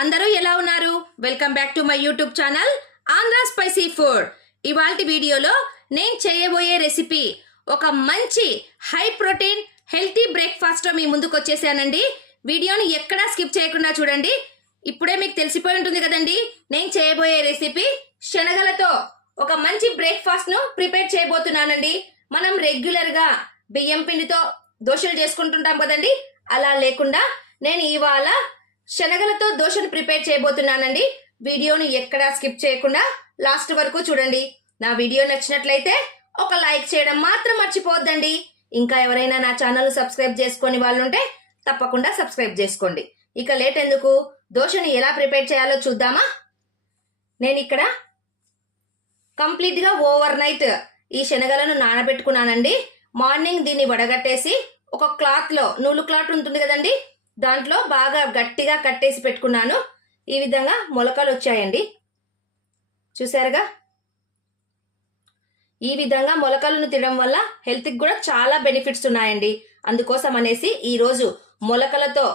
అందరూ ఎలా ఉన్నారు? Welcome back to my YouTube channel Andhra spicy food. ఇవాల్టి వీడియోలో నేను చేయబోయే రెసిపీ ఒక మంచి హై ప్రోటీన్ హెల్తీ బ్రేక్ఫాస్ట్ మీ ముందుకు వచ్చేసానండి. వీడియోని ఎక్కడా స్కిప్ చేయకుండా చూడండి. ఇప్పుడే మీకు తెలిసిపోయి ఉంటుంది కదండి, నేను చేయబోయే రెసిపీ శనగలతో ఒక మంచి బ్రేక్ఫాస్ట్ ను ప్రిపేర్ చేయబోతున్నానండి. మనం రెగ్యులర్ గా బియ్యం పిండితో దోశలు చేసుకుంటుంటాం కదండి, అలా లేకుండా నేను ఇవాళ శనగలతో దోశను ప్రిపేర్ చేయబోతున్నానండి. వీడియోని ఎక్కడా స్కిప్ చేయకుండా లాస్ట్ వరకు చూడండి. నా వీడియో నచ్చినట్లయితే ఒక లైక్ చేయడం మాత్రం మర్చిపోవద్దండి. ఇంకా ఎవరైనా నా ఛానల్ సబ్స్క్రైబ్ చేసుకొని వాళ్ళు ఉంటే తప్పకుండా సబ్స్క్రైబ్ చేసుకోండి. ఇక లేట్ ఎందుకు, దోశని ఎలా ప్రిపేర్ చేయాలో చూద్దామా. నేను ఇక్కడ కంప్లీట్ గా ఓవర్ నైట్ ఈ శనగలను నానబెట్టుకున్నానండి. మార్నింగ్ దీన్ని వడగట్టేసి ఒక క్లాత్ లో, నూలు క్లాత్ ఉంటుంది కదండి, దాంట్లో బాగా గట్టిగా కట్టేసి పెట్టుకున్నాను. ఈ విధంగా మొలకలు వచ్చాయండి, చూసారుగా. ఈ విధంగా మొలకలను తినడం వల్ల హెల్త్ కి కూడా చాలా బెనిఫిట్స్ ఉన్నాయండి. అందుకోసం అనేసి ఈరోజు మొలకలతో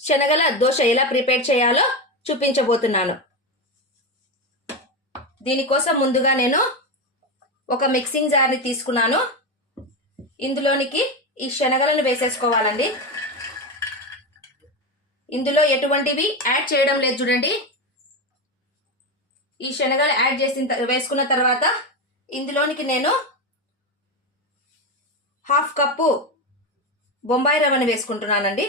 శనగల దోశ ఎలా ప్రిపేర్ చేయాలో చూపించబోతున్నాను. దీనికోసం ముందుగా నేను ఒక మిక్సింగ్ జార్ని తీసుకున్నాను. ఇందులోనికి ఈ శనగలను వేసేసుకోవాలండి. ఇందులో ఎటువంటివి యాడ్ చేయడం లేదు చూడండి. ఈ శనగలు వేసుకున్న తర్వాత ఇందులోనికి నేను 1/2 కప్పు బొంబాయి రవ్వని వేసుకుంటున్నానండి.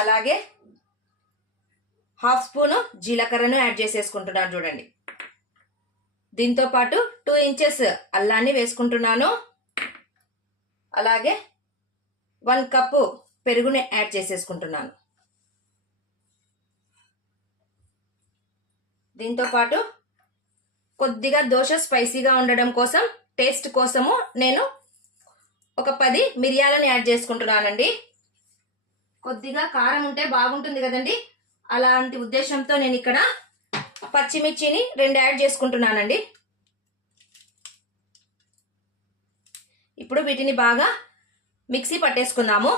అలాగే 1/2 స్పూను జీలకర్రను యాడ్ చేసేసుకుంటున్నాను చూడండి. దీంతో పాటు 2 ఇంచెస్ అల్లాన్ని వేసుకుంటున్నాను. అలాగే 1 కప్పు పెరుగుని యాడ్ చేసేసుకుంటున్నాను. దీంతో పాటు కొద్దిగా దోశ స్పైసీగా ఉండడం కోసం, టేస్ట్ కోసము నేను ఒక 10 మిరియాలను యాడ్ చేసుకుంటున్నానండి. కొద్దిగా కారం ఉంటే బాగుంటుంది కదండి, అలాంటి ఉద్దేశంతో నేను ఇక్కడ పచ్చిమిర్చిని 2 యాడ్ చేసుకుంటున్నానండి. ఇప్పుడు వీటిని బాగా మిక్సీ పట్టేసుకుందాము.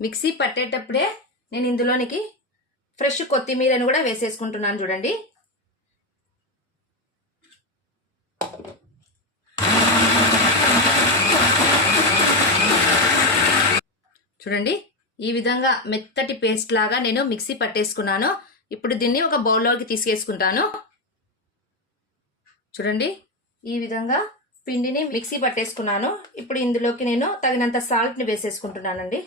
మిక్సీ పట్టేటప్పుడే నేను ఇందులోనికి ఫ్రెష్ కొత్తిమీరను కూడా వేసేసుకుంటున్నాను చూడండి. చూడండి, ఈ విధంగా మెత్తటి పేస్ట్ లాగా నేను మిక్సీ పట్టేసుకున్నాను. ఇప్పుడు దీన్ని ఒక బౌల్లోకి తీసుకేసుకుంటాను. చూడండి, ఈ విధంగా పిండిని మిక్సీ పట్టేసుకున్నాను. ఇప్పుడు ఇందులోకి నేను తగినంత సాల్ట్ని వేసేసుకుంటున్నానండి.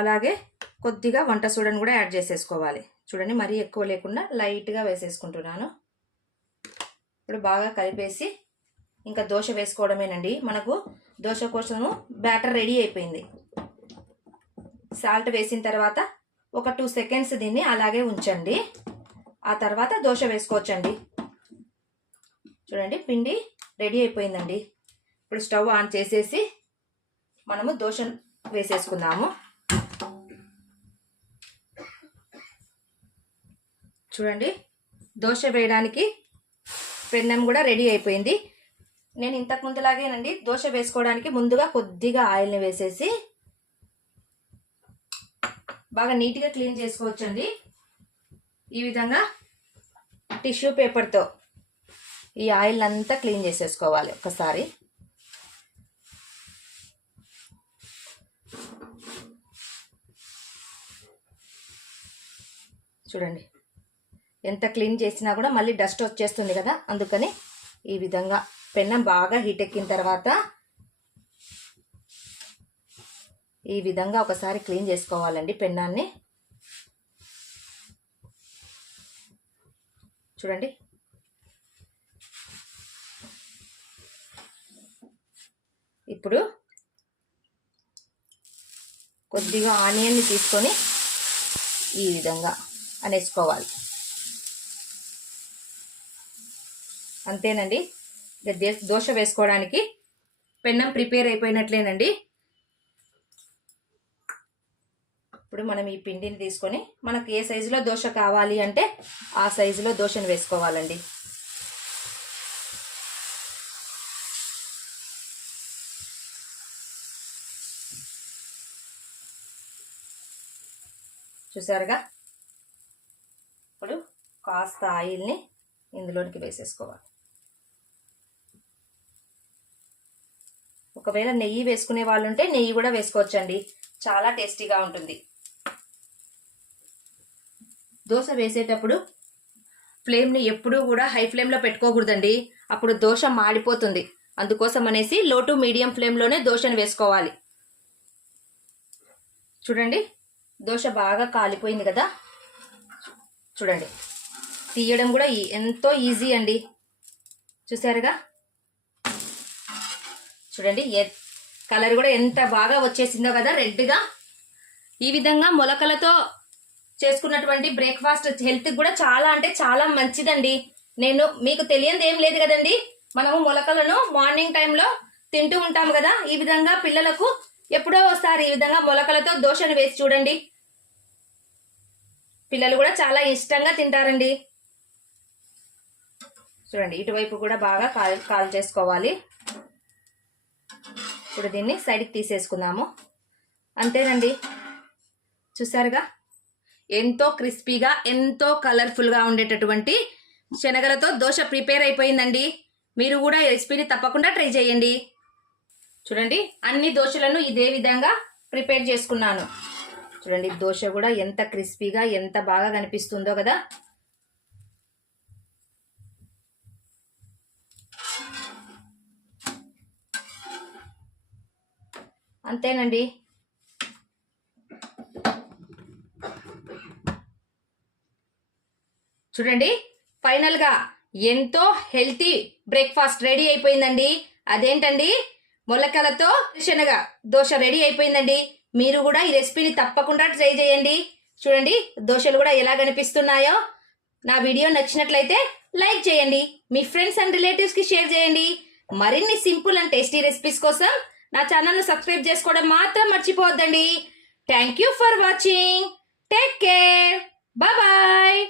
అలాగే కొద్దిగా వంట సోడాను కూడా యాడ్ చేసేసుకోవాలి. చూడండి, మరీ ఎక్కువ లేకుండా లైట్గా వేసేసుకుంటున్నాను. ఇప్పుడు బాగా కలిపేసి ఇంకా దోశ వేసుకోవడమేనండి. మనకు దోశ కోసము బ్యాటర్ రెడీ అయిపోయింది. సాల్ట్ వేసిన తర్వాత ఒక 2 సెకండ్స్ దీన్ని అలాగే ఉంచండి. ఆ తర్వాత దోశ వేసుకోవచ్చండి. చూడండి, పిండి రెడీ అయిపోయిందండి. ఇప్పుడు స్టవ్ ఆన్ చేసేసి మనము దోశ వేసేసుకుందాము. చూడండి, దోశ వేయడానికి పెన్నం కూడా రెడీ అయిపోయింది. నేను ఇంతకు ముందులాగేనండి దోశ వేసుకోవడానికి ముందుగా కొద్దిగా ఆయిల్ని వేసేసి బాగా నీట్గా క్లీన్ చేసుకోవచ్చండి. ఈ విధంగా టిష్యూ పేపర్తో ఈ ఆయిల్ అంతా క్లీన్ చేసేసుకోవాలి ఒకసారి. చూడండి, ఎంత క్లీన్ చేసినా కూడా మళ్ళీ డస్ట్ వచ్చేస్తుంది కదా, అందుకని ఈ విధంగా పెన్నం బాగా హీట్ ఎక్కిన తర్వాత ఈ విధంగా ఒకసారి క్లీన్ చేసుకోవాలండి పెన్నాన్ని. చూడండి, ఇప్పుడు కొద్దిగా ఆనియన్ని తీసుకొని ఈ విధంగా అనేసుకోవాలి. అంతేనండి, దోశ వేసుకోవడానికి పెన్నం ప్రిపేర్ అయిపోయినట్లేనండి. ఇప్పుడు మనం ఈ పిండిని తీసుకొని మనకు ఏ సైజులో దోశ కావాలి అంటే ఆ సైజులో దోశను వేసుకోవాలండి. చూసారుగా. ఇప్పుడు కాస్త ఆయిల్ని ఇందులోనికి వేసేసుకోవాలి. ఒకవేళ నెయ్యి వేసుకునే వాళ్ళు ఉంటే నెయ్యి కూడా వేసుకోవచ్చండి, చాలా టేస్టీగా ఉంటుంది. దోశ వేసేటప్పుడు ఫ్లేమ్ని ఎప్పుడూ కూడా హై ఫ్లేమ్లో పెట్టుకోకూడదండి, అప్పుడు దోశ మాడిపోతుంది. అందుకోసం అనేసి లో టు మీడియం ఫ్లేమ్లోనే దోశను వేసుకోవాలి. చూడండి, దోశ బాగా కాలిపోయింది కదా. చూడండి, తీయడం కూడా ఎంతో ఈజీ అండి. చూసారుగా. చూడండి కలర్ కూడా ఎంత బాగా వచ్చేసిందో కదా, రెడ్గా. ఈ విధంగా మొలకలతో చేసుకున్నటువంటి బ్రేక్ఫాస్ట్ హెల్త్కి కూడా చాలా అంటే చాలా మంచిదండి. నేను మీకు తెలియనిది ఏం లేదు కదండి, మనము మొలకలను మార్నింగ్ టైంలో తింటూ ఉంటాం కదా. ఈ విధంగా పిల్లలకు ఎప్పుడో ఒకసారి ఈ విధంగా మొలకలతో దోశను వేసి చూడండి, పిల్లలు కూడా చాలా ఇష్టంగా తింటారండి. చూడండి, ఇటువైపు కూడా బాగా కాల్ చేసుకోవాలి. ఇప్పుడు దీన్ని సైడ్కి తీసేసుకుందాము. అంతేనండి, చూసారుగా, ఎంతో క్రిస్పీగా ఎంతో కలర్ఫుల్గా ఉండేటటువంటి శనగలతో దోశ ప్రిపేర్ అయిపోయిందండి. మీరు కూడా ఈ రెసిపీని తప్పకుండా ట్రై చేయండి. చూడండి, అన్ని దోశలను ఇదే విధంగా ప్రిపేర్ చేసుకున్నాను. చూడండి, దోశ కూడా ఎంత క్రిస్పీగా ఎంత బాగా కనిపిస్తుందో కదా. అంతేనండి. చూడండి, ఫైనల్గా ఎంతో హెల్తీ బ్రేక్ఫాస్ట్ రెడీ అయిపోయిందండి. అదేంటండి, మొలకలతో శనగ దోశ రెడీ అయిపోయిందండి. మీరు కూడా ఈ రెసిపీని తప్పకుండా ట్రై చేయండి. చూడండి, దోశలు కూడా ఎలా కనిపిస్తున్నాయో. నా వీడియో నచ్చినట్లయితే లైక్ చేయండి, మీ ఫ్రెండ్స్ అండ్ రిలేటివ్స్కి షేర్ చేయండి. మరిన్ని సింపుల్ అండ్ టేస్టీ రెసిపీస్ కోసం నా ఛానల్ను సబ్స్క్రైబ్ చేసుకోవడం మాత్రం మర్చిపోవద్దండి. Thank you for watching. Take care. Bye.